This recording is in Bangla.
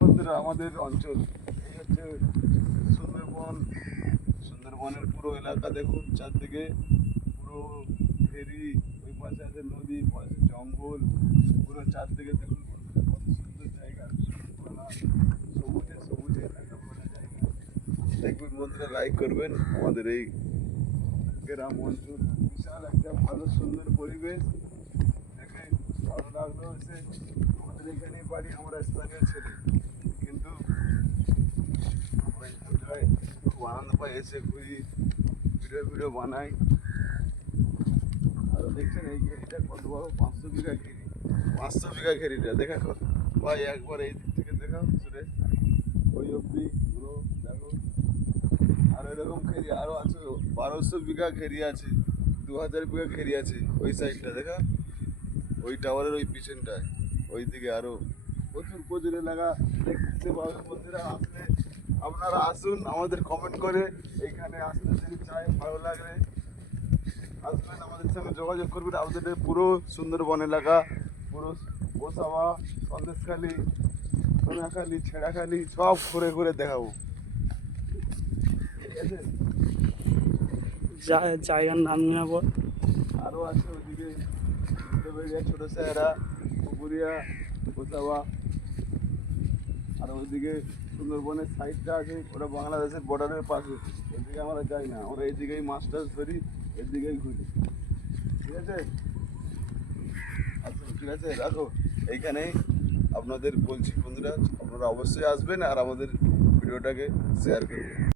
বন্ধুরা, আমাদের অঞ্চল এই হচ্ছে সুন্দরবন। সুন্দরবনের পুরো এলাকা দেখুন, চারদিকে পুরো ফেরি, ওই পাশে আছে নদী, পাশে জঙ্গল, পুরো চারদিকে দেখুন বন্ধুরা, কত সুন্দর জায়গা। সবুজে সবুজে একটা ভালো জায়গা। দেখবেন বন্ধুরা, লাইক করবেন। আমাদের এই গ্রাম অঞ্চল বিশাল একটা ভালো সুন্দর পরিবেশ দেখে ভালো লাগলো। এসে আমাদের এখানেই বাড়ি, আমরা স্থানীয় ছেলে, কিন্তু আমরা এখানটায় খুব আনন্দ পাই, এসে ঘুরি, ভিডিও বানাই। আর দেখছেন এই ঘেরিটা কত বড়, 500 বিঘা ঘেরি। 500 বিঘা ঘেরিটা দেখা ভাই, একবার এই দিক থেকে দেখাও সুরেশ, ওই অব্দি পুরো দেখো। আর এরকম ঘেরি আরও আছে, 1200 বিঘা ঘেরি আছে, 2000 বিঘা ঘেরি আছে ওই সাইডটা দেখা, ওই টাওয়ারের ওই পিছনটায়, ওই দিকে আরও প্রচুর প্রচুর এলাকা দেখতে পাবেন। বন্ধুরা, আসলে আপনারা আসুন, আমাদের কমেন্ট করে এইখানে আসতে যদি চাই, ভালো লাগলে আসবেন, আমাদের সঙ্গে যোগাযোগ করবেন। আমাদের পুরো সুন্দরবন এলাকা, পুরো গোসাবা, সন্দেশখালি, সোনাখালি, ছেঁড়াখালি সব ঘুরে ঘুরে দেখাবো, ঠিক আছে? জায়গার নাম নেব। আরও আছে ওইদিকে বেড়িয়া, ছোটো সাহেরা, পুকুরিয়া, গোসাবা। আর ওইদিকে সুন্দরবনের সাইডটা আছে, ওটা বাংলাদেশের বর্ডারের পাশে। ওইদিকে আমরা যাই না, আমরা এইদিকেই মাছ টাছ ধরি, এদিকেই ঘুরি, ঠিক আছে? আচ্ছা, ঠিক আছে, রাখো। এইখানেই আপনাদের বলছি বন্ধুরা, আপনারা অবশ্যই আসবেন আর আমাদের ভিডিওটাকে শেয়ার করবেন।